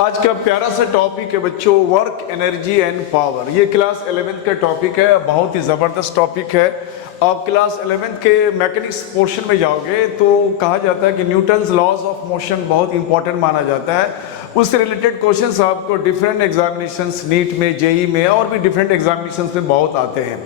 आज का प्यारा सा टॉपिक है बच्चों, वर्क एनर्जी एंड पावर। ये क्लास 11th का टॉपिक है, बहुत ही ज़बरदस्त टॉपिक है। आप क्लास 11th के मैकेनिक्स पोर्शन में जाओगे तो कहा जाता है कि न्यूटन्स लॉज ऑफ मोशन बहुत इंपॉर्टेंट माना जाता है। उससे रिलेटेड क्वेश्चंस आपको डिफरेंट एग्जामिनेशंस, नीट में, जेई में और भी डिफरेंट एग्जामिनेशंस में बहुत आते हैं।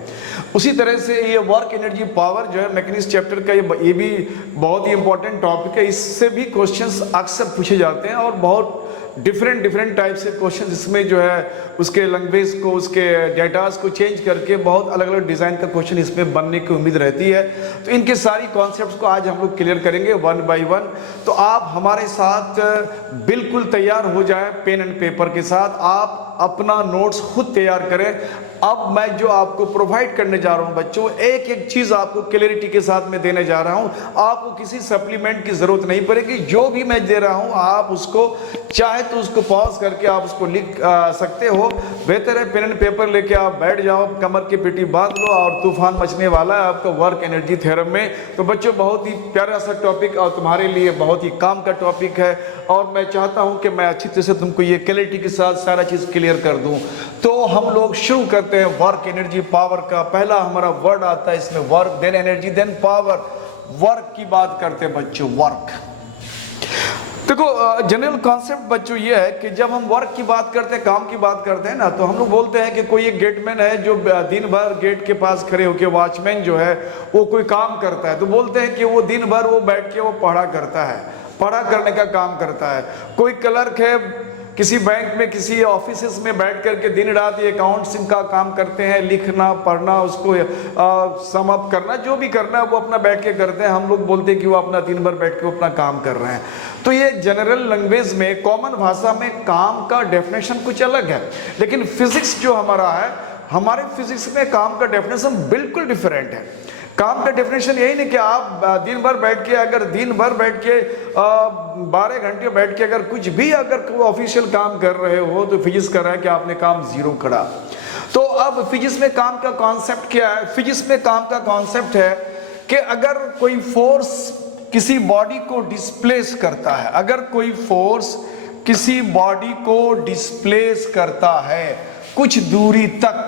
उसी तरह से ये वर्क एनर्जी पावर जो है मैकेनिक्स चैप्टर का, ये भी बहुत ही इंपॉर्टेंट टॉपिक है। इससे भी क्वेश्चंस अक्सर पूछे जाते हैं और बहुत डिफरेंट टाइप से क्वेश्चन, इसमें जो है उसके लैंग्वेज को, उसके डेटास को चेंज करके बहुत अलग अलग डिज़ाइन का क्वेश्चन इसमें बनने की उम्मीद रहती है। तो इनके सारी कॉन्सेप्ट्स को आज हम लोग क्लियर करेंगे वन बाय वन। तो आप हमारे साथ बिल्कुल तैयार हो जाएं, पेन एंड पेपर के साथ। आप अपना नोट्स खुद तैयार करें। अब मैं जो आपको प्रोवाइड करने जा रहा हूं बच्चों, एक एक चीज़ आपको क्लैरिटी के साथ में देने जा रहा हूं। आपको किसी सप्लीमेंट की ज़रूरत नहीं पड़ेगी। जो भी मैं दे रहा हूं आप उसको चाहे तो उसको पॉज करके आप उसको लिख सकते हो। बेहतर है पेन एंड पेपर लेके आप बैठ जाओ, कमर की पेटी बांध लो और तूफान मचने वाला है आपका वर्क एनर्जी थ्योरम में। तो बच्चों बहुत ही प्यारा सा टॉपिक और तुम्हारे लिए बहुत ही काम का टॉपिक है और मैं चाहता हूं कि मैं अच्छी तरह से तुमको ये क्लैरिटी के साथ सारा चीज़ क्लियर कर दूं। तो हम लोग शुरू करते हैं वर्क एनर्जी पावर का। पहला हमारा वर्ड आता है इसमें work, then energy, then power. Work की बात करते हैं बच्चों, वर्क। देखो जनरल कॉन्सेप्ट बच्चों ये है कि जब हम वर्क की बात करते हैं, काम की बात करते हैं ना, तो हम लोग बोलते हैं कि कोई एक गेटमैन है जो दिन भर गेट के पास खड़े होकर, वॉचमैन जो है वो कोई काम करता है, तो बोलते हैं कि वो दिन भर वो बैठ के वो पढ़ा करता है, पढ़ा करने का काम करता है। कोई क्लर्क है किसी बैंक में, किसी ऑफिस में बैठ करके दिन रात ये अकाउंट्स का काम करते हैं, लिखना, पढ़ना, उसको सम अप करना, जो भी करना है वो अपना बैठ के करते हैं। हम लोग बोलते हैं कि वो अपना दिन भर बैठ के अपना काम कर रहे हैं। तो ये जनरल लैंग्वेज में, कॉमन भाषा में काम का डेफिनेशन कुछ अलग है, लेकिन फिजिक्स जो हमारा है, हमारे फिजिक्स में काम का डेफिनेशन बिल्कुल डिफरेंट है। काम का डेफिनेशन यही नहीं कि आप दिन भर बैठ के, अगर दिन भर बैठ के 12 घंटे बैठ के अगर कुछ भी अगर कोई ऑफिशियल काम कर रहे हो तो फिजिक्स कर रहा है कि आपने काम जीरो करा। तो अब फिजिक्स में काम का कॉन्सेप्ट क्या है? फिजिक्स में काम का कॉन्सेप्ट है कि अगर कोई फोर्स किसी बॉडी को डिस्प्लेस करता है, अगर कोई फोर्स किसी बॉडी को डिस्प्लेस करता है कुछ दूरी तक,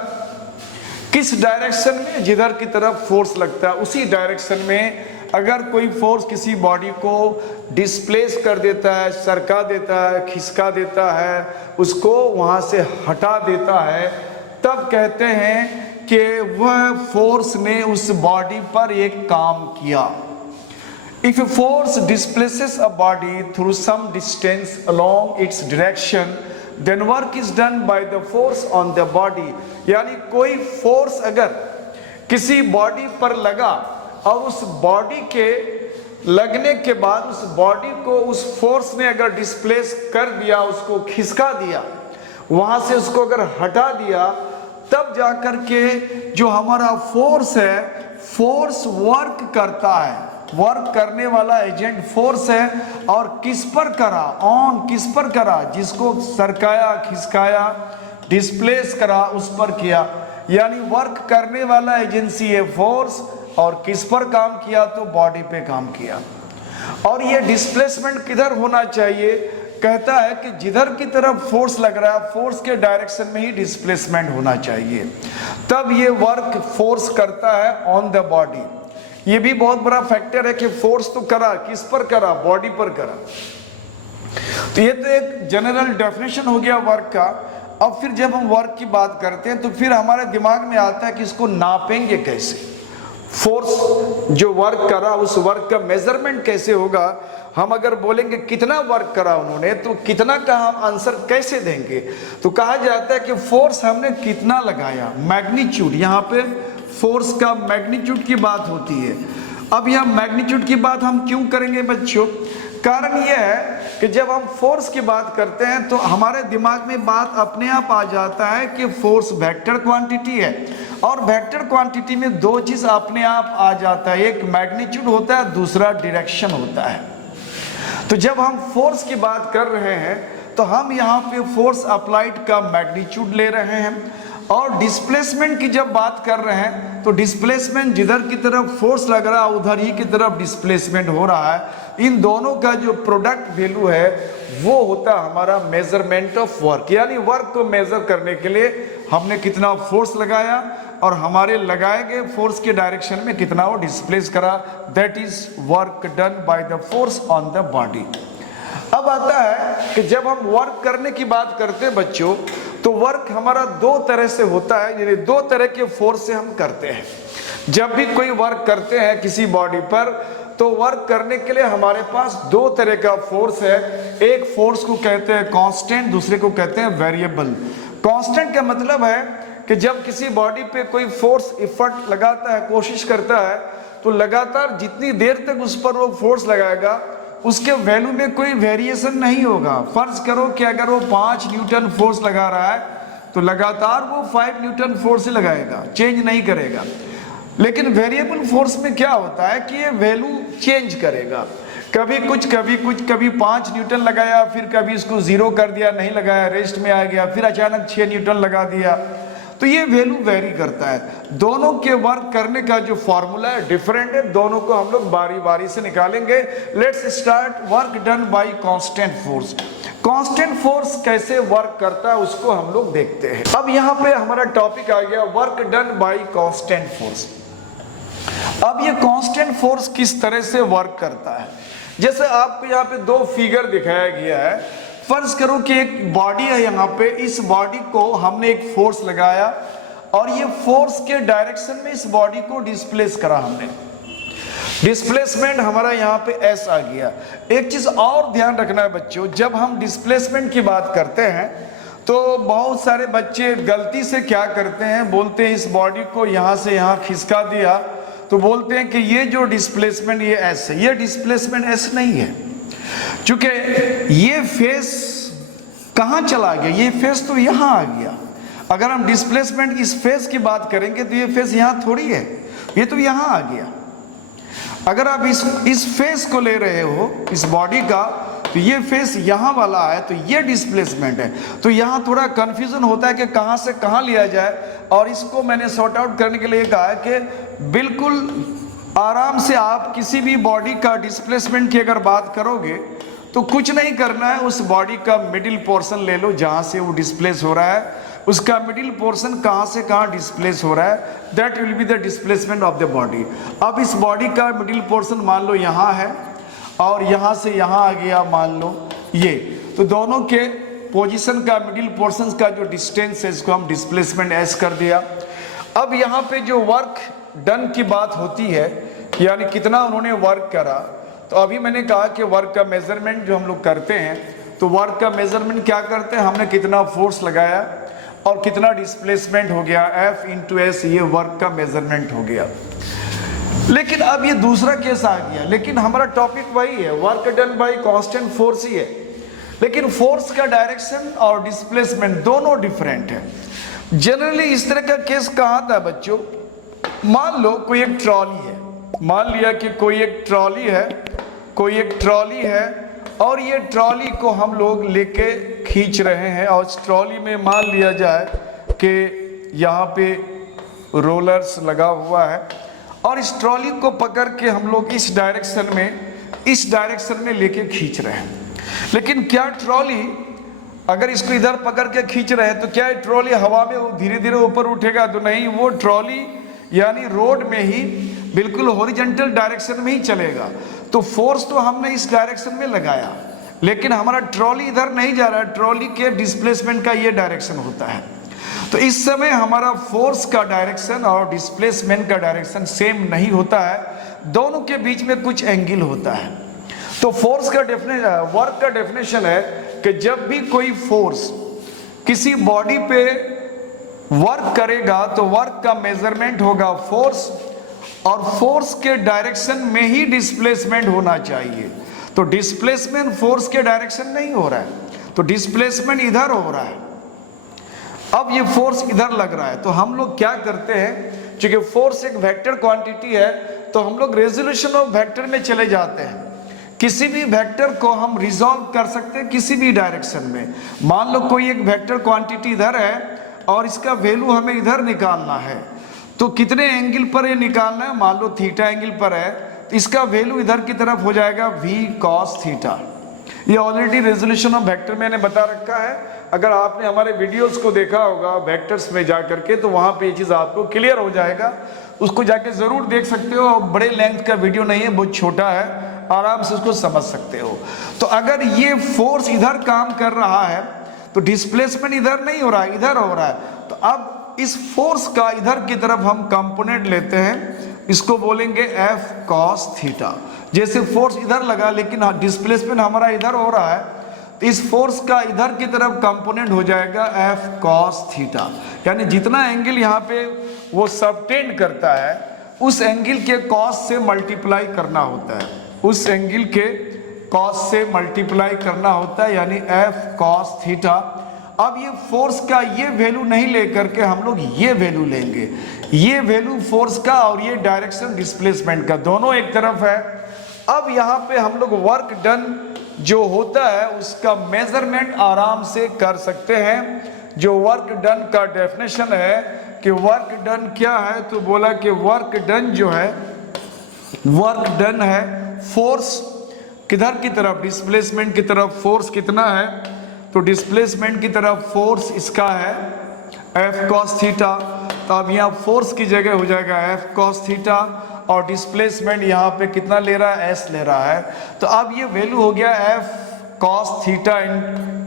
किस डायरेक्शन में, जिधर की तरफ फोर्स लगता है उसी डायरेक्शन में अगर कोई फोर्स किसी बॉडी को डिस्प्लेस कर देता है, सरका देता है, खिसका देता है, उसको वहां से हटा देता है, तब कहते हैं कि वह फोर्स ने उस बॉडी पर एक काम किया। If a force displaces a body through some distance along its direction, then work is done by the force on the body। यानी कोई फोर्स अगर किसी बॉडी पर लगा और उस बॉडी के लगने के बाद उस बॉडी को उस फोर्स ने अगर डिस्प्लेस कर दिया, उसको खिसका दिया, वहां से उसको अगर हटा दिया, तब जाकर के जो हमारा फोर्स है, फोर्स वर्क करता है। वर्क करने वाला एजेंट फोर्स है। और किस पर करा? ऑन किस पर करा? जिसको सरकाया, खिसकाया, डिस्प्लेस करा, उस पर किया। यानी वर्क करने वाला एजेंसी है फोर्स, और किस पर काम किया? तो बॉडी पे काम किया। और ये डिस्प्लेसमेंट किधर होना चाहिए? कहता है कि जिधर की तरफ फोर्स लग रहा है, फोर्स के डायरेक्शन में ही डिस्प्लेसमेंट होना चाहिए। तब ये वर्क फोर्स करता है ऑन द बॉडी। ये भी बहुत बड़ा फैक्टर है कि फोर्स तो करा, किस पर करा? बॉडी पर करा। तो ये तो एक जनरल डेफिनेशन हो गया वर्क का। अब फिर जब हम वर्क की बात करते हैं तो फिर हमारे दिमाग में आता है कि इसको नापेंगे कैसे? फोर्स जो वर्क करा, उस वर्क का मेजरमेंट कैसे होगा? हम अगर बोलेंगे कितना वर्क करा उन्होंने, तो कितना का हम आंसर कैसे देंगे? तो कहा जाता है कि फोर्स हमने कितना लगाया, मैग्नीट्यूड। यहाँ पे फोर्स का मैग्नीट्यूड की बात होती है। अब यह मैग्नीट्यूड की बात हम क्यों करेंगे बच्चों? कारण यह है कि जब हम फोर्स की बात करते हैं तो हमारे दिमाग में बात अपने आप आ जाता है कि फोर्स वेक्टर क्वांटिटी है, और वेक्टर क्वांटिटी में दो चीज अपने आप आ जाता है, एक मैग्नीट्यूड होता है, दूसरा डायरेक्शन होता है। तो जब हम फोर्स की बात कर रहे हैं तो हम यहाँ पे फोर्स अप्लाइड का मैग्नीट्यूड ले रहे हैं, और डिस्प्लेसमेंट की जब बात कर रहे हैं तो डिस्प्लेसमेंट जिधर की तरफ फोर्स लग रहा है उधर ही की तरफ डिस्प्लेसमेंट हो रहा है। इन दोनों का जो प्रोडक्ट वैल्यू है वो होता है हमारा मेजरमेंट ऑफ वर्क, यानी वर्क को मेजर करने के लिए हमने कितना फोर्स लगाया और हमारे लगाए गए फोर्स के डायरेक्शन में कितना वो डिस्प्लेस करा, that is work done by the force on the body. अब आता है कि जब हम वर्क करने की बात करते हैं बच्चों, तो वर्क हमारा दो तरह से होता है, यानी दो तरह के फोर्स से हम करते हैं। जब भी कोई वर्क करते हैं किसी बॉडी पर, तो वर्क करने के लिए हमारे पास दो तरह का फोर्स है। एक फोर्स को कहते हैं कांस्टेंट, दूसरे को कहते हैं वेरिएबल। कांस्टेंट का मतलब है कि जब किसी बॉडी पे कोई फोर्स इफर्ट लगाता है, कोशिश करता है, तो लगातार जितनी देर तक उस पर वो फोर्स लगाएगा उसके वैल्यू में कोई वेरिएशन नहीं होगा। फर्ज करो कि अगर वो 5 न्यूटन फोर्स लगा रहा है तो लगातार वो 5 न्यूटन फोर्स ही लगाएगा, चेंज नहीं करेगा। लेकिन वेरिएबल फोर्स में क्या होता है कि ये वैल्यू चेंज करेगा, कभी कुछ कभी कुछ, कभी 5 न्यूटन लगाया फिर कभी इसको 0 कर दिया, नहीं लगाया, रेस्ट में आ गया, फिर अचानक 6 न्यूटन लगा दिया, तो ये वैल्यू वेरी करता है। दोनों के वर्क करने का जो फॉर्मूला है डिफरेंट है, दोनों को हम लोग बारी बारी से निकालेंगे। Let's start work done by constant force. Constant force कैसे वर्क करता है उसको हम लोग देखते हैं। अब यहाँ पे हमारा टॉपिक आ गया work done by constant force. अब ये कांस्टेंट फोर्स किस तरह से वर्क करता है, जैसे आपको यहाँ पे दो फिगर दिखाया गया है। फर्ज करो कि एक बॉडी है, यहाँ पे इस बॉडी को हमने एक फोर्स लगाया और ये फोर्स के डायरेक्शन में इस बॉडी को डिस्प्लेस करा हमने। डिस्प्लेसमेंट हमारा यहाँ पे एस आ गया। एक चीज और ध्यान रखना है बच्चों, जब हम डिस्प्लेसमेंट की बात करते हैं तो बहुत सारे बच्चे गलती से क्या करते हैं, बोलते हैं इस बॉडी को यहाँ से यहाँ खिसका दिया, तो बोलते हैं कि ये जो डिस्प्लेसमेंट ये एस है। ये डिस्प्लेसमेंट एस नहीं है, क्योंकि ये फेस कहां चला गया, ये फेस तो यहां आ गया। अगर हम डिस्प्लेसमेंट इस फेस की बात करेंगे तो ये फेस यहां थोड़ी है, ये तो यहां आ गया। अगर आप इस फेस को ले रहे हो इस बॉडी का, तो ये फेस यहां वाला है, तो ये डिस्प्लेसमेंट है। तो यहां थोड़ा कंफ्यूजन होता है कि कहां से कहां लिया जाए, और इसको मैंने सॉर्ट आउट करने के लिए कहा है कि बिल्कुल आराम से आप किसी भी बॉडी का डिस्प्लेसमेंट की अगर बात करोगे तो कुछ नहीं करना है, उस बॉडी का मिडिल पोर्शन ले लो जहां से वो डिस्प्लेस हो रहा है, उसका मिडिल पोर्शन कहां से कहां डिस्प्लेस हो रहा है, that will be the displacement of the body. अब इस बॉडी का मिडिल पोर्शन मान लो यहां है और यहां से यहां आ गया मान लो ये, तो दोनों के पोजीशन का मिडिल पोर्शन का जो डिस्टेंस है इसको हम डिस्प्लेसमेंट एस कर दिया। अब यहाँ पे जो वर्क डन की बात होती है, यानी कितना उन्होंने वर्क करा, तो अभी मैंने कहा कि वर्क का मेजरमेंट जो हम लोग करते हैं, तो वर्क का मेजरमेंट क्या करते हैं, हमने कितना फोर्स लगाया और कितना डिस्प्लेसमेंट हो गया, F इंटू एस, ये वर्क का मेजरमेंट हो गया। लेकिन अब ये दूसरा केस आ गया, लेकिन हमारा टॉपिक वही है, work done by constant force ही है, लेकिन फोर्स का डायरेक्शन और डिस्प्लेसमेंट दोनों डिफरेंट है। जनरली इस तरह का केस कहाँ आता है बच्चों, मान लो कोई एक ट्रॉली है, मान लिया कि कोई एक ट्रॉली है और ये ट्रॉली को हम लोग लेके खींच रहे हैं, और इस ट्रॉली में मान लिया जाए कि यहाँ पे रोलर्स लगा हुआ है, और इस ट्रॉली को पकड़ के हम लोग इस डायरेक्शन में लेके खींच रहे हैं। लेकिन क्या ट्रॉली, अगर इसको इधर पकड़ के खींच रहे हैं तो क्या ट्रॉली हवा में धीरे धीरे ऊपर उठेगा, तो नहीं, वो ट्रॉली यानी रोड में ही बिल्कुल हॉरिजॉन्टल डायरेक्शन में ही चलेगा। तो फोर्स तो हमने इस डायरेक्शन में लगाया, लेकिन हमारा ट्रॉली इधर नहीं जा रहा है, ट्रॉली के डिस्प्लेसमेंट का ये डायरेक्शन होता है। तो इस समय हमारा फोर्स का डायरेक्शन और डिस्प्लेसमेंट का डायरेक्शन सेम नहीं होता है, दोनों के बीच में कुछ एंगल होता है। तो फोर्स का वर्क का डेफिनेशन है कि जब भी कोई फोर्स किसी बॉडी पे वर्क करेगा तो वर्क का मेजरमेंट होगा फोर्स, और फोर्स के डायरेक्शन में ही डिस्प्लेसमेंट होना चाहिए। तो डिस्प्लेसमेंट फोर्स के डायरेक्शन नहीं हो रहा है, तो डिस्प्लेसमेंट इधर हो रहा है। अब ये फोर्स इधर लग रहा है, तो हम लोग क्या करते हैं, क्योंकि फोर्स एक वेक्टर क्वांटिटी है, तो हम लोग रेजोल्यूशन ऑफ वेक्टर में चले जाते हैं। किसी भी वेक्टर को हम रिजॉल्व कर सकते हैं किसी भी डायरेक्शन में। मान लो कोई एक वेक्टर क्वांटिटी इधर है और इसका वैल्यू हमें इधर निकालना है। तो कितने एंगल पर ये निकालना है, मान लो थीटा एंगल पर है तो इसका वैल्यू इधर की तरफ हो जाएगा v cos थीटा। ये ऑलरेडी रेजोल्यूशन ऑफ वेक्टर मैंने बता रखा है, अगर आपने हमारे वीडियोस को देखा होगा वेक्टर्स में जा करके तो वहां पे ये चीज आपको क्लियर हो जाएगा, उसको जाके जरूर देख सकते हो। बड़े लेंथ का वीडियो नहीं है, बहुत छोटा है, आराम से उसको समझ सकते हो। तो अगर ये फोर्स इधर काम कर रहा है तो डिस्प्लेसमेंट इधर नहीं हो रहा है, इधर हो रहा है। तो अब इस फोर्स का इधर की तरफ हम कंपोनेंट लेते हैं, इसको बोलेंगे F cos थीटा। जैसे फोर्स इधर लगा लेकिन डिस्प्लेसमेंट हमारा इधर हो रहा है, तो इस फोर्स का इधर की तरफ कंपोनेंट हो जाएगा F cos थीटा। यानी जितना एंगल यहाँ पे वो सबटेंड करता है उस एंगल के कॉस से मल्टीप्लाई करना होता है, उस एंगल के कॉस से मल्टीप्लाई करना होता है, यानी F cos थीटा। अब ये फोर्स का ये वैल्यू नहीं लेकर के हम लोग ये वैल्यू लेंगे, ये वैल्यू फोर्स का और ये डायरेक्शन डिस्प्लेसमेंट का, दोनों एक तरफ है। अब यहाँ पे हम लोग वर्क डन जो होता है उसका मेजरमेंट आराम से कर सकते हैं। जो वर्क डन का डेफिनेशन है कि वर्क डन क्या है, तो बोला कि वर्क डन जो है, वर्क डन है फोर्स किधर की तरफ, डिस्प्लेसमेंट की तरफ। फोर्स कितना है, तो डिस्प्लेसमेंट की तरफ फोर्स इसका है F cos थीटा। तो अब यहाँ फोर्स की जगह हो जाएगा F cos थीटा और डिस्प्लेसमेंट यहाँ पे कितना ले रहा है, S ले रहा है। तो अब ये वैल्यू हो गया F cos theta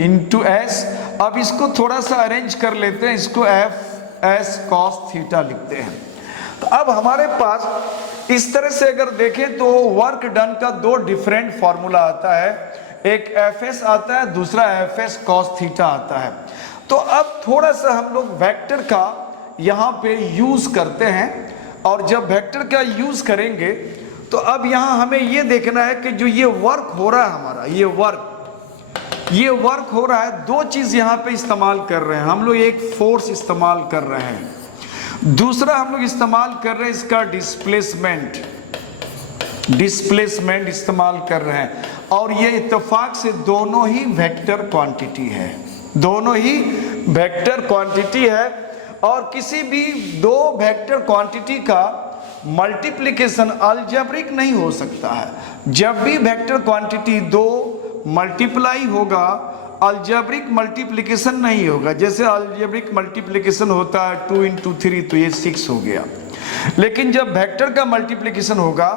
into S। अब इसको थोड़ा सा अरेंज कर लेते हैं, इसको F S cos थीटा लिखते हैं। तो अब हमारे पास इस तरह से अगर देखें तो वर्क डन का दो डिफरेंट फॉर्मूला आता है, एक Fs आता है, दूसरा Fs cos थीटा आता है। तो अब थोड़ा सा हम लोग वेक्टर का यहाँ पे यूज करते हैं, और जब वेक्टर का यूज करेंगे तो अब यहाँ हमें ये देखना है कि जो ये वर्क हो रहा है हमारा, ये वर्क हो रहा है, दो चीज यहाँ पे इस्तेमाल कर रहे हैं हम लोग। एक फोर्स इस्तेमाल कर रहे हैं, दूसरा हम लोग इस्तेमाल कर रहे हैं इसका डिस्प्लेसमेंट इस्तेमाल कर रहे हैं। और ये इत्तेफाक से दोनों ही वेक्टर क्वांटिटी है, दोनों ही वेक्टर क्वांटिटी है। और किसी भी दो वेक्टर क्वांटिटी का मल्टीप्लिकेशन अलजेब्रिक नहीं हो सकता है। जब भी वेक्टर क्वांटिटी दो मल्टीप्लाई होगा, अलजेब्रिक मल्टीप्लिकेशन नहीं होगा। जैसे अलजेब्रिक मल्टीप्लिकेशन होता है 2 into 3 तो ये 6 हो गया, लेकिन जब वेक्टर का मल्टीप्लिकेशन होगा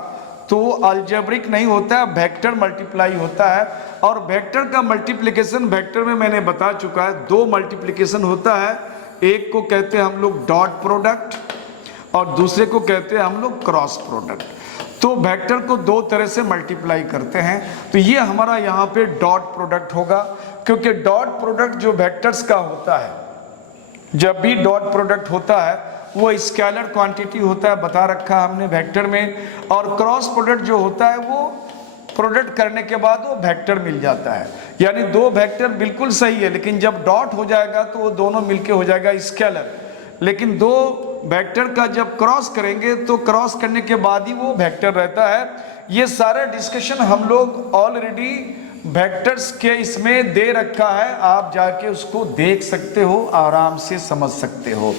तो अलजेब्रिक नहीं होता है, वेक्टर मल्टीप्लाई होता है। और वेक्टर का मल्टीप्लिकेशन वेक्टर में मैंने बता चुका है, दो मल्टीप्लिकेशन होता है, एक को कहते हैं हम लोग डॉट प्रोडक्ट और दूसरे को कहते हैं हम लोग क्रॉस प्रोडक्ट। तो वेक्टर को दो तरह से मल्टीप्लाई करते हैं, तो ये हमारा यहाँ पे डॉट प्रोडक्ट होगा, क्योंकि डॉट प्रोडक्ट जो वेक्टर्स का होता है, जब भी डॉट प्रोडक्ट होता है वो स्केलर क्वांटिटी होता है, बता रखा हमने वेक्टर में। और क्रॉस प्रोडक्ट जो होता है वो प्रोडक्ट करने के बाद वो वेक्टर मिल जाता है। यानी दो वेक्टर बिल्कुल सही है, लेकिन जब डॉट हो जाएगा तो वो दोनों मिलके हो जाएगा स्केलर। लेकिन दो वेक्टर का जब क्रॉस करेंगे तो क्रॉस करने के बाद ही वो वेक्टर रहता है। ये सारा डिस्कशन हम लोग ऑलरेडी वेक्टर्स के इसमें दे रखा है, आप जाके उसको देख सकते हो, आराम से समझ सकते हो।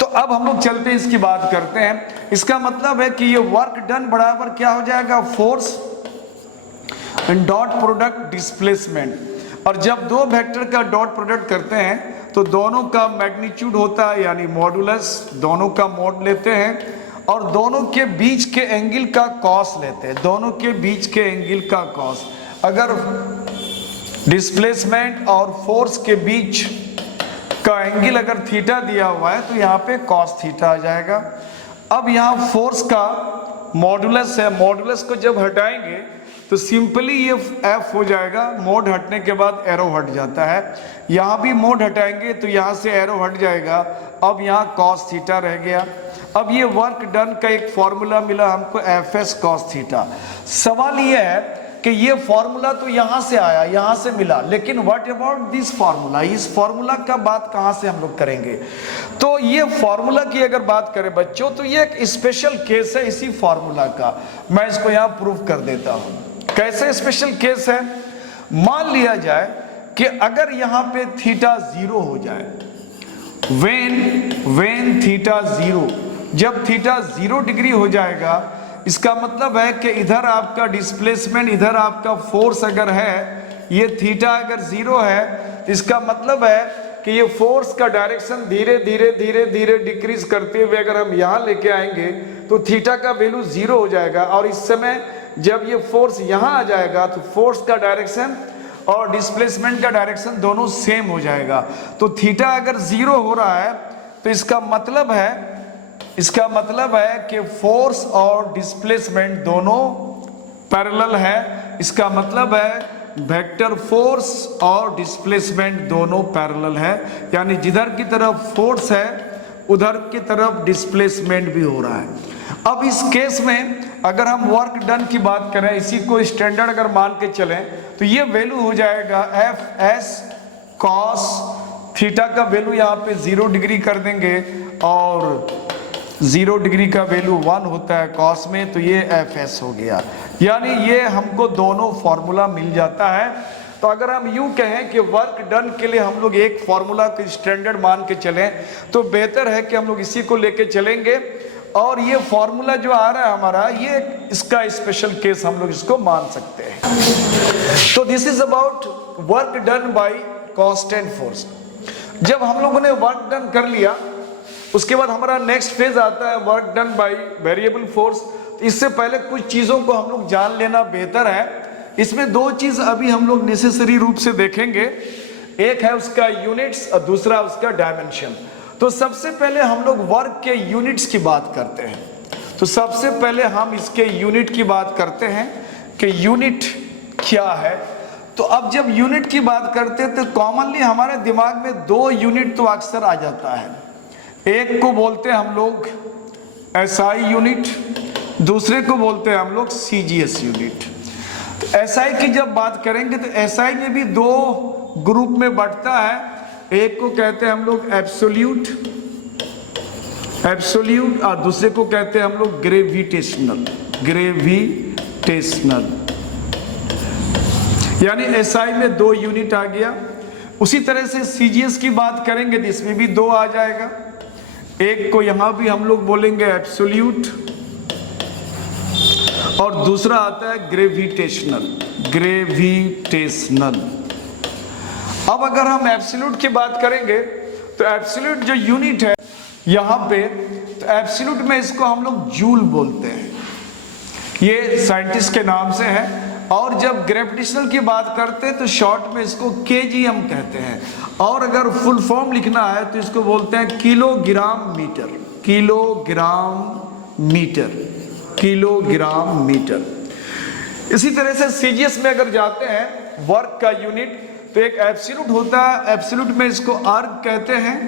तो अब हम लोग चलते हैं, इसकी बात करते हैं। इसका मतलब है कि ये वर्क डन बराबर क्या हो जाएगा, फोर्स डॉट प्रोडक्ट डिस्प्लेसमेंट। और जब दो वेक्टर का डॉट प्रोडक्ट करते हैं तो दोनों का मैग्नीट्यूड होता है, यानी मॉडुलस, दोनों का मोड लेते हैं और दोनों के बीच के एंगल का कॉस लेते हैं, दोनों के बीच के एंगल का कॉस। अगर डिस्प्लेसमेंट और फोर्स के बीच का एंगल अगर थीटा दिया हुआ है तो यहाँ पे कॉस थीटा आ जाएगा। अब यहाँ फोर्स का मॉडुलस है, मॉडुलस को जब हटाएंगे तो सिंपली ये एफ हो जाएगा, मोड हटने के बाद एरो हट जाता है। यहाँ भी मोड हटाएंगे तो यहाँ से एरो हट जाएगा, अब यहाँ कॉस थीटा रह गया। अब ये वर्क डन का एक फॉर्मूला मिला हमको एफ एस कॉस थीटा। सवाल ये है कि ये फॉर्मूला तो यहाँ से आया, यहाँ से मिला, लेकिन व्हाट अबाउट दिस फॉर्मूला, इस फॉर्मूला का बात कहाँ से हम लोग करेंगे। तो ये फॉर्मूला की अगर बात करें बच्चों तो ये एक स्पेशल केस है इसी फॉर्मूला का। मैं इसको यहाँ प्रूफ कर देता हूँ। कैसे स्पेशल केस है, मान लिया जाए कि अगर यहाँ पे थीटा 0 हो जाए वेन थीटा जीरो, जब थीटा 0 डिग्री हो जाएगा, इसका मतलब है कि इधर आपका डिस्प्लेसमेंट, इधर आपका फोर्स अगर है, ये थीटा अगर 0 है, इसका मतलब है कि ये फोर्स का डायरेक्शन धीरे धीरे धीरे धीरे डिक्रीज करते हुए अगर हम यहाँ लेके आएंगे तो थीटा का वैल्यू 0 हो जाएगा। और इस समय जब ये फोर्स यहाँ आ जाएगा तो फोर्स का डायरेक्शन और डिस्प्लेसमेंट का डायरेक्शन दोनों सेम हो जाएगा। तो थीटा अगर 0 हो रहा है तो इसका मतलब है कि फोर्स और डिस्प्लेसमेंट दोनों पैरेलल है। इसका मतलब है वेक्टर फोर्स और डिस्प्लेसमेंट दोनों पैरेलल है, यानी जिधर की तरफ फोर्स है उधर की तरफ डिस्प्लेसमेंट भी हो रहा है। अब इस केस में अगर हम वर्क डन की बात करें, इसी को स्टैंडर्ड अगर मान के चलें तो ये वैल्यू हो जाएगा एफ एस कॉस थीटा का वैल्यू यहाँ पे 0 डिग्री कर देंगे और 0 डिग्री का वैल्यू 1 होता है कॉस में, तो ये एफ एस हो गया। यानी ये हमको दोनों फॉर्मूला मिल जाता है। तो अगर हम यूं कहें कि वर्क डन के लिए हम लोग एक फॉर्मूला को स्टैंडर्ड मान के चलें तो बेहतर है कि हम लोग इसी को लेके चलेंगे। और ये फॉर्मूला जो आ रहा है हमारा, ये इसका स्पेशल केस हम लोग इसको मान सकते हैं। तो this is about work done by constant force. जब हम लोगों ने वर्क डन कर लिया, उसके बाद हमारा नेक्स्ट फेज आता है work done by variable force. इससे पहले कुछ चीजों को हम लोग जान लेना बेहतर है। इसमें 2 चीज अभी हम लोग नेसेसरी रूप से देखेंगे, एक है उसका यूनिट्स और दूसरा उसका डायमेंशन। तो सबसे पहले हम लोग वर्क के यूनिट्स की बात करते हैं। तो सबसे पहले हम इसके यूनिट की बात करते हैं कि यूनिट क्या है। तो अब जब यूनिट की बात करते हैं तो कॉमनली हमारे दिमाग में 2 यूनिट तो अक्सर आ जाता है। एक को बोलते हैं हम लोग एसआई यूनिट, दूसरे को बोलते हैं हम लोग सीजीएस यूनिट। तो एसआई की जब बात करेंगे तो एसआई में भी 2 ग्रुप में बंटता है। एक को कहते हैं हम लोग एब्सोल्यूट और दूसरे को कहते हैं हम लोग ग्रेविटेशनल। यानी एसआई में 2 यूनिट आ गया। उसी तरह से सीजीएस की बात करेंगे तो इसमें भी 2 आ जाएगा। एक को यहां भी हम लोग बोलेंगे एब्सोल्यूट और दूसरा आता है ग्रेविटेशनल। अब अगर हम एब्सोल्यूट की बात करेंगे तो एब्सोल्यूट जो यूनिट है यहां पे, तो एब्सोल्यूट में इसको हम लोग जूल बोलते हैं, ये साइंटिस्ट के नाम से है। और जब ग्रेविटेशनल की बात करते हैं तो शॉर्ट में इसको केजीएम कहते हैं। और अगर फुल फॉर्म लिखना है तो इसको बोलते हैं किलोग्राम मीटर। इसी तरह से सीजीएस में अगर जाते हैं वर्क का यूनिट, तो एक एब्सोल्यूट होता है, एब्सोल्यूट में इसको अर्ग कहते हैं।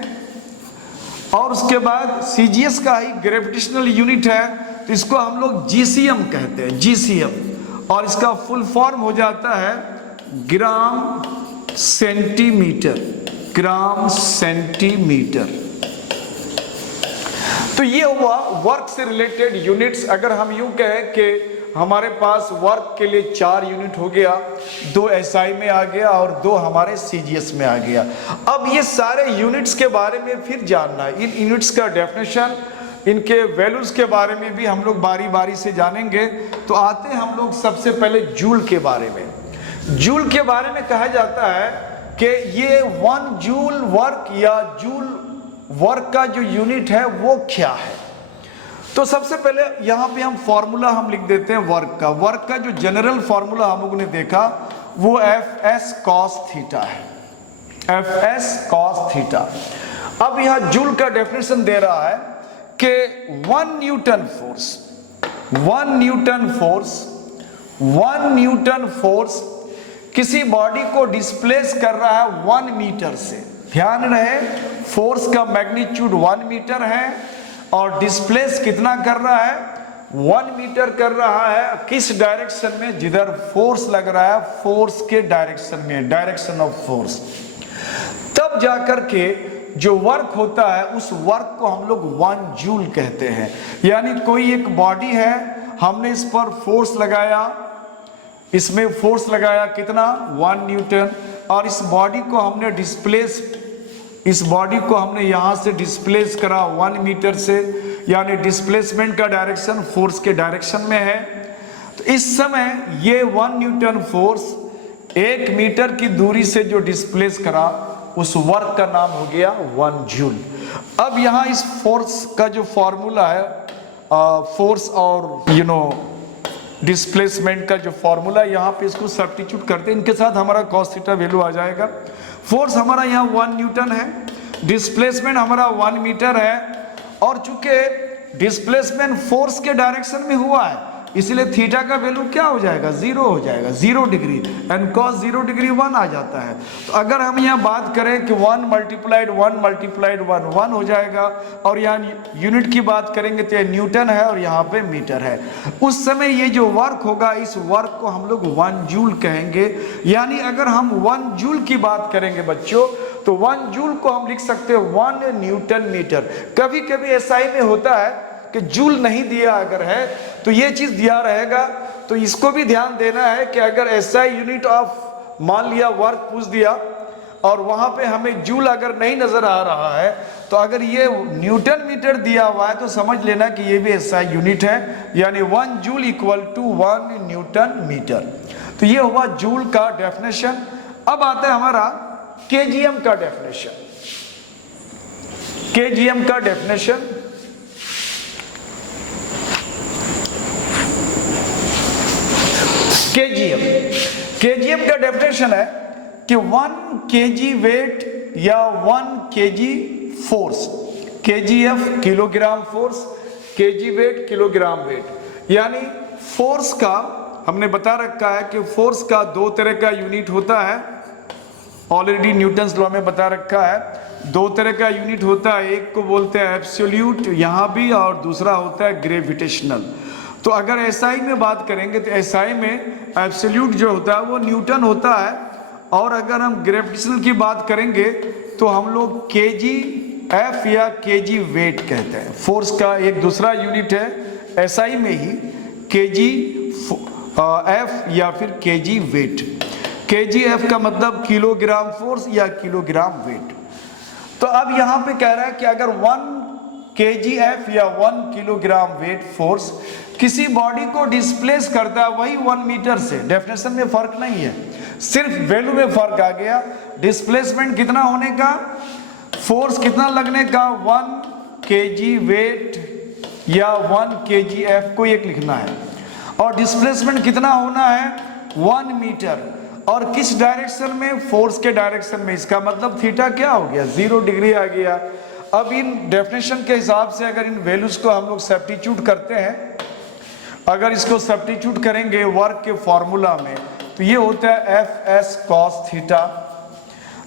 और उसके बाद सीजीएस का ही ग्रेविटेशनल यूनिट है तो इसको हम लोग जीसीएम कहते हैं, जीसीएम। और इसका फुल फॉर्म हो जाता है ग्राम सेंटीमीटर। तो ये हुआ वर्क से रिलेटेड यूनिट्स। अगर हम यूं कहें कि हमारे पास वर्क के लिए 4 यूनिट हो गया, 2 एसआई में आ गया और 2 हमारे सीजीएस में आ गया। अब ये सारे यूनिट्स के बारे में फिर जानना है, इन यूनिट्स का डेफिनेशन, इनके वैल्यूज के बारे में भी हम लोग बारी बारी से जानेंगे। तो आते हैं हम लोग सबसे पहले जूल के बारे में। जूल के बारे में कहा जाता है कि ये 1 जूल वर्क या जूल वर्क का जो यूनिट है वो क्या है। तो सबसे पहले यहाँ पे हम फॉर्मूला हम लिख देते हैं वर्क का जो जनरल फॉर्मूला हम लोगों ने देखा वो एफ एस कॉस थीटा है, एफ एस कॉस थीटा। अब यहाँ जूल का डेफिनेशन दे रहा है कि 1 न्यूटन फोर्स किसी बॉडी को डिस्प्लेस कर रहा है 1 मीटर से। ध्यान रहे, फोर्स का मैग्नीट्यूड 1 मीटर है और डिस्प्लेस कितना कर रहा है, 1 मीटर कर रहा है। किस डायरेक्शन में, जिधर फोर्स लग रहा है फोर्स के डायरेक्शन में, डायरेक्शन ऑफ फोर्स। तब जाकर के जो वर्क होता है उस वर्क को हम लोग 1 जूल कहते हैं। यानी कोई एक बॉडी है, हमने इस पर फोर्स लगाया, इसमें फोर्स लगाया कितना, 1 न्यूटन, और इस बॉडी को हमने डिस्प्लेस इस बॉडी को हमने यहां से डिस्प्लेस करा 1 मीटर से, यानी डिस्प्लेसमेंट का डायरेक्शन फोर्स के डायरेक्शन में है। तो इस समय ये 1 न्यूटन फोर्स 1 मीटर की दूरी से जो डिस्प्लेस करा उस वर्क का नाम हो गया 1 जूल। अब यहां इस फोर्स का जो फॉर्मूला है, फोर्स और डिस्प्लेसमेंट का जो फॉर्मूला, यहाँ पे इसको सब्स्टिट्यूट करते हैं, इनके साथ हमारा cos थीटा वैल्यू आ जाएगा। फोर्स हमारा यहाँ 1 न्यूटन है, डिस्प्लेसमेंट हमारा 1 मीटर है, और चूंकि डिस्प्लेसमेंट फोर्स के डायरेक्शन में हुआ है इसलिए थीटा का वैल्यू क्या हो जाएगा, 0 हो जाएगा, 0 डिग्री, एंड cos 0 डिग्री 1 आ जाता है। तो अगर हम यहाँ बात करें कि 1 मल्टीप्लाइड 1 मल्टीप्लाइड 1 1 हो जाएगा, और यहाँ यूनिट की बात करेंगे तो ये न्यूटन है और यहाँ पे मीटर है। उस समय ये जो वर्क होगा, इस वर्क को हम लोग 1 जूल कहेंगे। यानी अगर हम 1 जूल की बात करेंगे बच्चों, तो 1 जूल को हम लिख सकते हैं 1 न्यूटन मीटर। कभी कभी एसआई में होता है कि जूल नहीं दिया अगर है तो ये चीज दिया रहेगा, तो इसको भी ध्यान देना है कि अगर एसआई यूनिट ऑफ मान लिया वर्क पूछ दिया और वहां पे हमें जूल अगर नहीं नजर आ रहा है, तो अगर ये न्यूटन मीटर दिया हुआ है तो समझ लेना कि ये भी एसआई यूनिट है, यानी 1 joule equal to 1 newton metre. तो ये हुआ जूल का डेफिनेशन। अब आता है हमारा केजीएम का डेफिनेशन। केजीएम का डेफिनेशन, केजीएम का डेफिनेशन है कि 1 केजी वेट या 1 KG force, KGF kilogram force, KG wait kilogram weight. यानी फोर्स का हमने बता रखा है कि फोर्स का 2 तरह का यूनिट होता है, ऑलरेडी न्यूटन्स लॉ में बता रखा है। 2 तरह का यूनिट होता है, एक को बोलते हैं एब्सोल्यूट यहां भी, और दूसरा होता है ग्रेविटेशनल। तो अगर एसआई में बात करेंगे तो एसआई में एब्सोल्यूट जो होता है वो न्यूटन होता है, और अगर हम ग्रेविटेशनल की बात करेंगे तो हम लोग केजी एफ या केजी वेट कहते हैं। फोर्स का एक दूसरा यूनिट है एसआई में ही, केजी एफ या फिर केजी वेट। केजी एफ का मतलब किलोग्राम फोर्स या किलोग्राम वेट। तो अब यहां पे कह रहा है कि अगर 1 kgf या 1 किलोग्राम वेट फोर्स किसी बॉडी को डिस्प्लेस करता है वही 1 मीटर से, डेफिनेशन में फर्क नहीं है, सिर्फ वैल्यू में फर्क आ गया। डिस्प्लेसमेंट कितना होने का, फोर्स कितना लगने का, 1 kg वेट या 1 kgf को एक लिखना है, और डिस्प्लेसमेंट कितना होना है 1 मीटर, और किस डायरेक्शन में, फोर्स के डायरेक्शन में। इसका मतलब थीटा क्या हो गया, 0 डिग्री आ गया। अब इन डेफिनेशन के हिसाब से अगर इन वैल्यूज को हम लोग सब्स्टिट्यूट करते हैं, अगर इसको सब्स्टिट्यूट करेंगे वर्क के फॉर्मूला में, तो ये होता है एफ एस कॉस थीटा।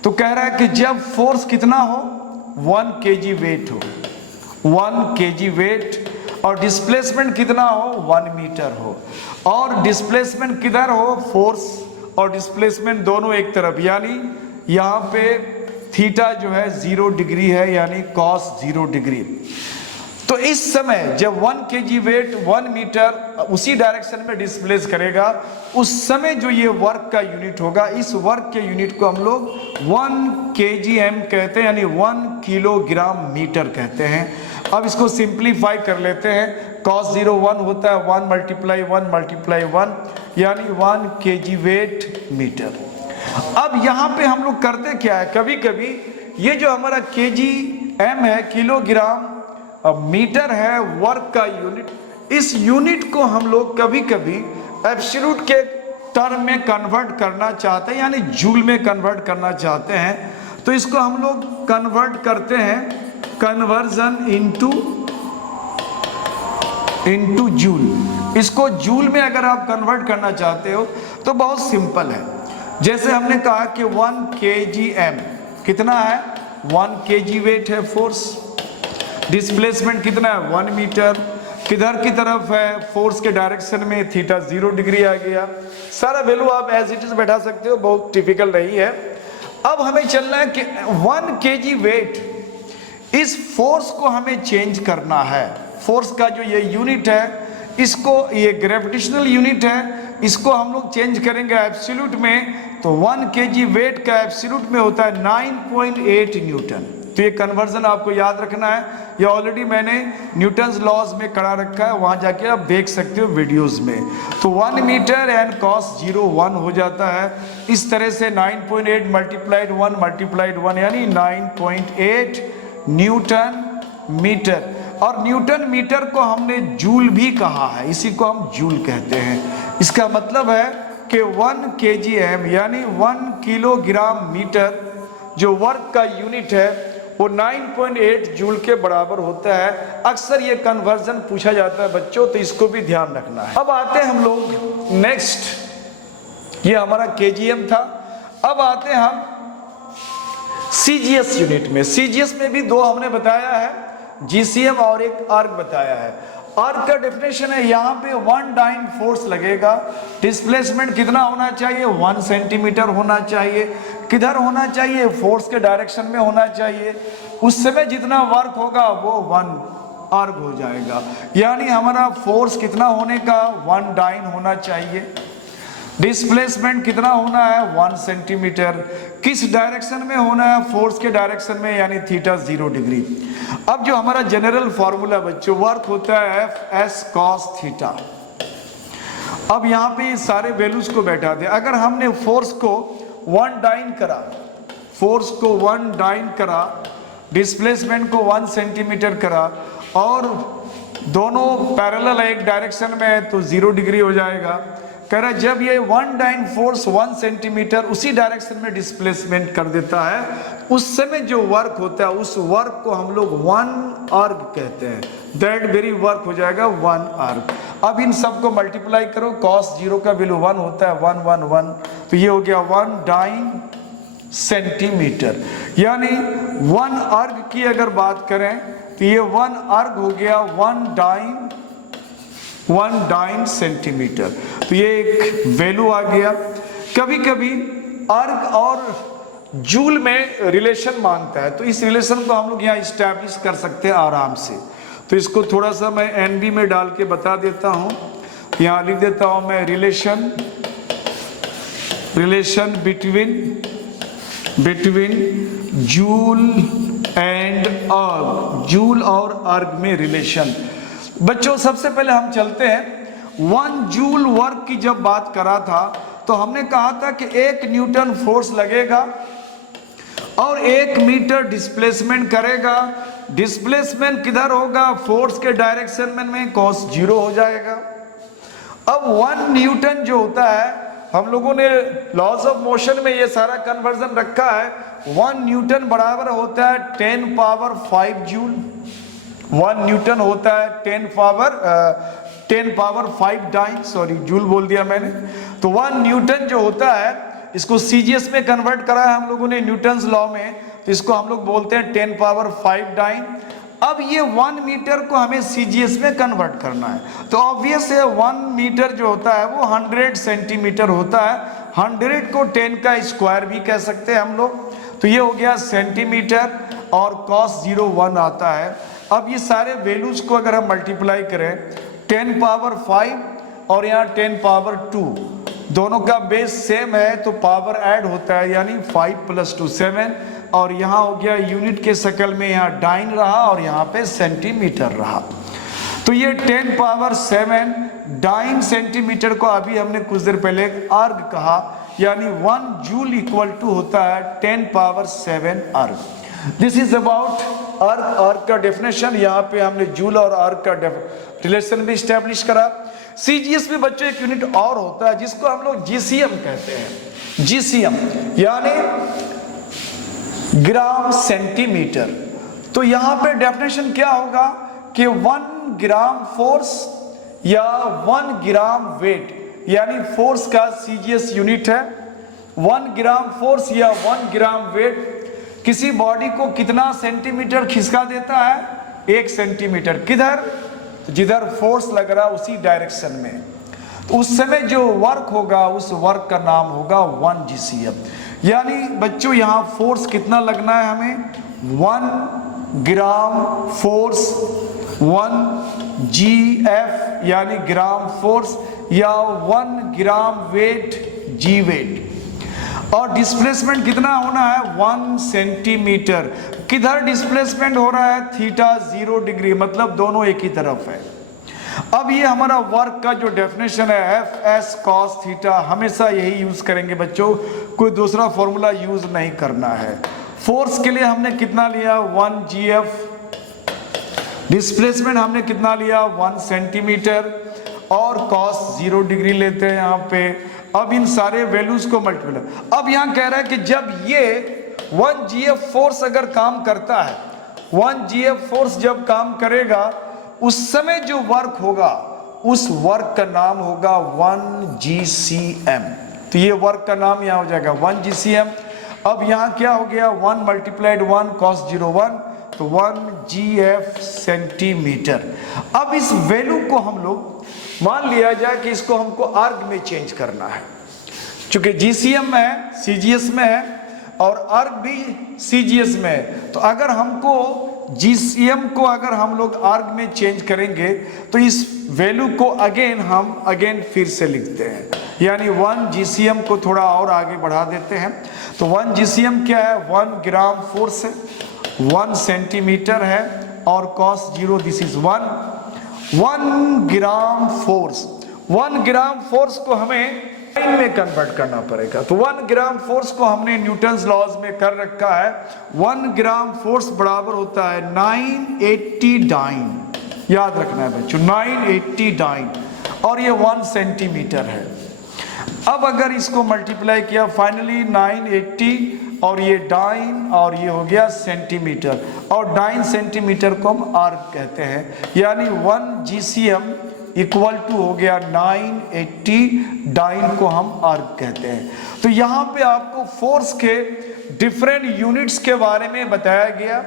तो कह रहा है कि जब फोर्स कितना हो, 1 केजी वेट हो, 1 केजी वेट, और डिस्प्लेसमेंट कितना हो, 1 मीटर हो, और डिस्प्लेसमेंट किधर हो, फोर्स और डिस्प्लेसमेंट दोनों एक तरफ, यानी यहाँ पे थीटा जो है 0 डिग्री है, यानी cos 0 डिग्री। तो इस समय जब 1 केजी वेट 1 मीटर उसी डायरेक्शन में डिस्प्लेस करेगा, उस समय जो ये वर्क का यूनिट होगा, इस वर्क के यूनिट को हम लोग 1 kgm कहते हैं, यानी 1 किलोग्राम मीटर कहते हैं। अब इसको सिंप्लीफाई कर लेते हैं, cos 0 1 होता है, 1 मल्टीप्लाई 1 मल्टीप्लाई 1, यानी 1 केजी वेट मीटर। अब यहाँ पे हम लोग करते क्या है, कभी कभी ये जो हमारा kgm है, किलोग्राम मीटर है, वर्क का यूनिट, इस यूनिट को हम लोग कभी कभी एब्सोल्यूट के टर्म में कन्वर्ट करना चाहते हैं, यानी जूल में कन्वर्ट करना चाहते हैं, तो इसको हम लोग कन्वर्ट करते हैं, कन्वर्जन इनटू जूल। इसको जूल में अगर आप कन्वर्ट करना चाहते हो तो बहुत सिंपल है। जैसे हमने कहा कि 1 kgm कितना है, 1 केजी वेट है फोर्स, डिस्प्लेसमेंट कितना है 1 मीटर, किधर की तरफ है, फोर्स के डायरेक्शन में, थीटा 0 डिग्री आ गया। सारा वैल्यू आप एज इट इज बैठा सकते हो, बहुत टिपिकल नहीं है। अब हमें चलना है कि 1 केजी वेट, इस फोर्स को हमें चेंज करना है। फोर्स का जो ये यूनिट है, इसको, ये ग्रेविटेशनल यूनिट है, इसको हम लोग चेंज करेंगे एब्सोल्यूट में, तो 1 kg वेट का एब्सोल्यूट में होता है 9.8 न्यूटन। तो ये कन्वर्जन आपको याद रखना है, ये ऑलरेडी मैंने न्यूटन्स लॉज में करा रखा है, वहां जाके आप देख सकते हो वीडियोस में। तो 1 मीटर एंड cos 0 1 हो जाता है। इस तरह से 9.8 मल्टीप्लाइड 1 यानी 9.8 न्यूटन मीटर। और न्यूटन मीटर को हमने जूल भी कहा है, इसी को हम जूल कहते हैं। इसका मतलब है कि 1 kgm यानी 1 किलोग्राम मीटर जो वर्क का यूनिट है वो 9.8 जूल के बराबर होता है। अक्सर ये कन्वर्जन पूछा जाता है बच्चों, तो इसको भी ध्यान रखना है। अब आते हैं हम लोग नेक्स्ट, ये हमारा केजीएम था। अब आते हैं हम सीजीएस यूनिट में। सीजीएस में भी दो हमने बताया है, जीसीएम और एक आर्क बताया है। आर्क का डेफिनेशन है, यहाँ पे 1 डाइन फोर्स लगेगा, डिस्प्लेसमेंट कितना होना चाहिए, 1 सेंटीमीटर होना चाहिए। किधर होना चाहिए, फोर्स के डायरेक्शन में होना चाहिए। उस समय जितना वर्क होगा वो 1 आर्क हो जाएगा। यानी हमारा फोर्स कितना होने का, 1 डाइन होना चाहिए। डिस्प्लेसमेंट कितना होना है, 1 सेंटीमीटर। किस डायरेक्शन में होना है, फोर्स के डायरेक्शन में, यानी थीटा 0 डिग्री। अब जो हमारा जनरल फॉर्मूला बच्चों, वर्क होता है F(s cos थीटा)। अब यहाँ पे सारे वैल्यूज को बैठा दे। अगर हमने फोर्स को 1 डाइन करा, फोर्स को 1 डाइन करा, डिस्प्लेसमेंट को 1 सेंटीमीटर करा, और दोनों पैरेलल एक डायरेक्शन में है तो 0 डिग्री हो जाएगा। कह रहा जब ये 1 डाइन फोर्स 1 सेंटीमीटर उसी डायरेक्शन में डिस्प्लेसमेंट कर देता है, उस समय जो वर्क होता है उस वर्क को हम लोग 1 आर्क कहते हैं। दैट वेरी वर्क हो जाएगा 1 आर्क। अब इन सबको मल्टीप्लाई करो, cos 0 का वैल्यू 1 होता है, 1 1 1, तो ये हो गया 1 डाइन सेंटीमीटर। यानी 1 आर्क की अगर बात करें तो ये 1 आर्क हो गया 1 डाइन सेंटीमीटर। तो ये एक वैल्यू आ गया। कभी कभी आर्क और जूल में रिलेशन मांगता है, तो इस रिलेशन को हम लोग यहाँ इस्टेब्लिश कर सकते हैं आराम से। तो इसको थोड़ा सा मैं एनबी में डाल के बता देता हूँ। यहाँ लिख देता हूँ मैं relation between joule and arc, joule और आर्क में रिलेशन। बच्चों सबसे पहले हम चलते हैं 1 जूल वर्क की जब बात करा था तो हमने कहा था कि 1 न्यूटन फोर्स लगेगा और 1 मीटर डिस्प्लेसमेंट करेगा। डिस्प्लेसमेंट किधर होगा, फोर्स के डायरेक्शन में, cos 0 हो जाएगा। अब 1 न्यूटन जो होता है, हम लोगों ने लॉज ऑफ मोशन में ये सारा कन्वर्जन रखा है। 1 न्यूटन बराबर होता है 10 पावर 5 जूल। 1 न्यूटन होता है 10 पावर 5 डाइन, सॉरी जूल बोल दिया मैंने। तो 1 न्यूटन जो होता है, इसको सीजीएस में कन्वर्ट करा है हम लोगों ने न्यूटन्स लॉ में, तो इसको हम लोग बोलते हैं 10 पावर 5 डाइन। अब ये 1 मीटर को हमें सीजीएस में कन्वर्ट करना है, तो ऑब्वियस है 1 मीटर जो होता है वो 100 सेंटीमीटर होता है। 100 को 10 का स्क्वायर भी कह सकते हैं हम लोग। तो ये हो गया सेंटीमीटर और cos 0 1 आता है। अब ये सारे वैल्यूज को अगर हम मल्टीप्लाई करें, 10 पावर 5 और यहाँ 10 पावर 2, दोनों का बेस सेम है तो पावर ऐड होता है, यानी 5 + 2 7। और यहाँ हो गया यूनिट के शक्ल में, यहाँ डाइन रहा और यहाँ पे सेंटीमीटर रहा। तो ये 10 पावर 7 डाइन सेंटीमीटर को अभी हमने कुछ देर पहले आर्क कहा, यानी 1 जूल इक्वल टू होता है 10 power 7 arc. This is about arc. Arc का डेफिनेशन, यहाँ पे हमने जूल और आर्क का रिलेशन भी स्टैब्लिश करा। सीजीएस में बच्चों एक यूनिट और होता है जिसको हम लोग जीसीएम कहते हैं। जीसीएम यानी ग्राम सेंटीमीटर। तो यहाँ पे डेफिनेशन क्या होगा कि 1 ग्राम फोर्स या 1 ग्राम वेट, यानी फोर्स का सीजीएस यूनिट है 1 ग्राम फोर्स या 1 ग्राम वेट किसी बॉडी को कितना सेंटीमीटर खिसका देता है, 1 सेंटीमीटर। किधर, तो जिधर फोर्स लग रहा है उसी डायरेक्शन में। तो उस समय जो वर्क होगा उस वर्क का नाम होगा 1 जीसीएम। यानी बच्चों यहाँ फोर्स कितना लगना है हमें, 1 ग्राम फोर्स 1 GF यानी ग्राम फोर्स, या 1 ग्राम वेट G वेट। और डिस्प्लेसमेंट कितना होना है 1 सेंटीमीटर। किधर डिस्प्लेसमेंट हो रहा है थीटा 0 डिग्री, मतलब दोनों एक ही तरफ है। अब ये हमारा वर्क का जो डेफिनेशन है एफ एस कॉस थीटा, हमेशा यही यूज करेंगे बच्चों, कोई दूसरा फॉर्मूला यूज नहीं करना है। फोर्स के लिए हमने कितना लिया 1 GF, डिस्प्लेसमेंट हमने कितना लिया 1 सेंटीमीटर, और कॉस 0 डिग्री लेते हैं यहाँ पे। अब इन सारे वैल्यूज को मल्टीप्लाई, अब यहाँ कह रहा है कि जब ये 1 GF फोर्स अगर काम करता है, 1 GF फोर्स जब काम करेगा उस समय जो वर्क होगा उस वर्क का नाम होगा 1 GCM। तो ये वर्क का नाम यहाँ हो जाएगा 1 GCM। अब यहाँ क्या हो गया 1 मल्टीप्लाइड 1 cos 0 1, तो 1 GF सेंटीमीटर। अब इस वैल्यू को हम लोग मान लिया जाए कि इसको हमको आर्ग में चेंज करना है, चूंकि GCM में है, CGS में है और आर्ग भी CGS में है। तो अगर हमको GCM को अगर हम लोग आर्ग में चेंज करेंगे तो इस वैल्यू को अगेन फिर से लिखते हैं, यानी 1 GCM को थोड़ा और आगे बढ़ा देते हैं। तो 1 GCM क्या है 1 ग्राम फोर्स है, 1 सेंटीमीटर है, और cos 0 this is 1 gram force. 1 gram force को हमें डाइन में कन्वर्ट करना पड़ेगा। तो 1 ग्राम फोर्स को हमने न्यूटन्स लॉज में कर रखा है। 1 ग्राम फोर्स बराबर होता है 980 डाइन, याद रखना है बच्चों 980 डाइन, और ये 1 सेंटीमीटर है। अब अगर इसको मल्टीप्लाई किया फाइनली 980 और ये डाइन और ये हो गया सेंटीमीटर, और डाइन सेंटीमीटर को हम आर्क कहते हैं, यानी 1 GCM इक्वल टू हो गया 980 डाइन को हम आर्क कहते हैं। तो यहाँ पे आपको फोर्स के डिफरेंट यूनिट्स के बारे में बताया गया,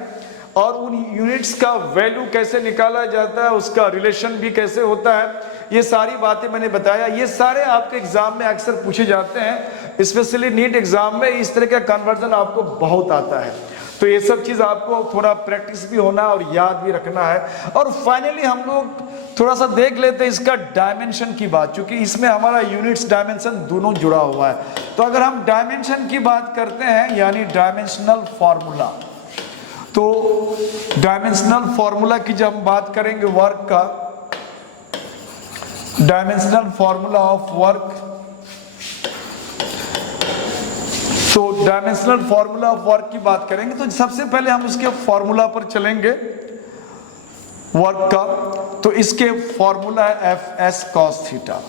और उन यूनिट्स का वैल्यू कैसे निकाला जाता है, उसका रिलेशन भी कैसे होता है, ये सारी बातें मैंने बताया। ये सारे आपके एग्जाम में अक्सर पूछे जाते हैं, स्पेशली नीट एग्जाम में इस तरह का कन्वर्जन आपको बहुत आता है। तो ये सब चीज़ आपको थोड़ा प्रैक्टिस भी होना और याद भी रखना है। और फाइनली हम लोग थोड़ा सा देख लेते हैं इसका डायमेंशन की बात, क्योंकि इसमें हमारा यूनिट्स डायमेंशन दोनों जुड़ा हुआ है। तो अगर हम डायमेंशन की बात करते हैं यानी डायमेंशनल फॉर्मूला, तो डायमेंशनल फॉर्मूला की जब हम बात करेंगे वर्क का, डायमेंशनल फॉर्मूला ऑफ वर्क, तो डायमेंशनल फॉर्मूला ऑफ वर्क की बात करेंगे तो सबसे पहले हम उसके फॉर्मूला पर चलेंगे वर्क का। तो इसके फॉर्मूला है एफ एस कॉस थीटा।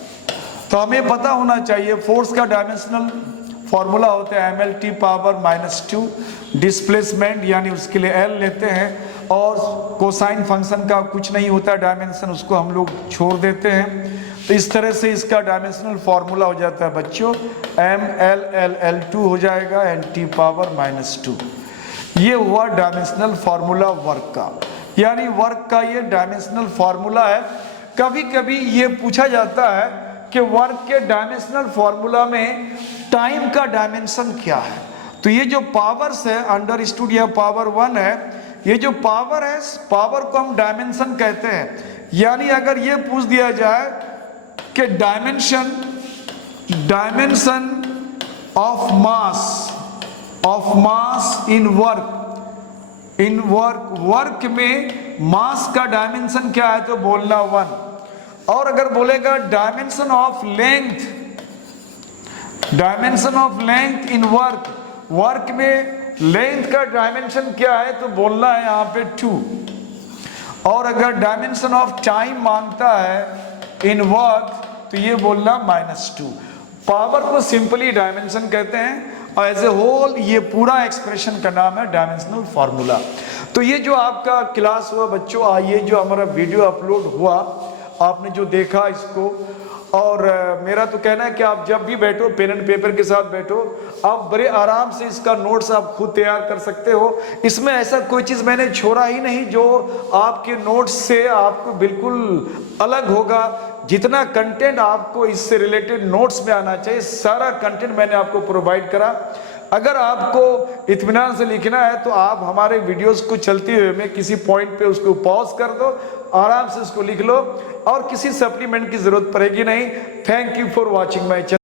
तो हमें पता होना चाहिए फोर्स का डायमेंशनल फॉर्मूला होता है mLT पावर -2, डिस्प्लेसमेंट यानी उसके लिए L लेते हैं, और कोसाइन फंक्शन का कुछ नहीं होता डायमेंशन, उसको हम लोग छोड़ देते हैं। तो इस तरह से इसका डायमेंशनल फॉर्मूला हो जाता है बच्चों MLL2 हो जाएगा NT पावर -2। ये हुआ डायमेंशनल फॉर्मूला वर्क का, यानी वर्क का ये डायमेंशनल फॉर्मूला है। कभी कभी ये पूछा जाता है कि वर्क के डायमेंशनल फॉर्मूला में टाइम का डायमेंशन क्या है। तो ये जो पावर्स है अंडर स्टूड या पावर 1 है, ये जो पावर है पावर को हम डायमेंशन कहते हैं। यानी अगर ये पूछ दिया जाए कि dimension of mass in work में मास का डायमेंशन क्या है, तो बोलना 1। और अगर बोलेगा dimension of length in work में लेंथ का डायमेंशन क्या है, तो बोलना है यहाँ पे 2। और अगर डायमेंशन ऑफ टाइम मांगता है इन वर्क तो ये बोलना -2। पावर को सिंपली डायमेंशन कहते हैं, और एज ए होल ये पूरा एक्सप्रेशन का नाम है डायमेंशनल फॉर्मूला। तो ये जो आपका क्लास हुआ बच्चों, ये जो हमारा वीडियो अपलोड हुआ, आपने जो देखा इसको, और मेरा तो कहना है कि आप जब भी बैठो पेन एंड पेपर के साथ बैठो, आप बड़े आराम से इसका नोट्स आप खुद तैयार कर सकते हो। इसमें ऐसा कोई चीज़ मैंने छोड़ा ही नहीं जो आपके नोट्स से आपको बिल्कुल अलग होगा। जितना कंटेंट आपको इससे रिलेटेड नोट्स में आना चाहिए, सारा कंटेंट मैंने आपको प्रोवाइड करा। अगर आपको इत्मीनान से लिखना है तो आप हमारे वीडियोस को चलते हुए में किसी पॉइंट पे उसको पॉज कर दो, आराम से उसको लिख लो, और किसी सप्लीमेंट की जरूरत पड़ेगी नहीं। Thank you for watching my channel.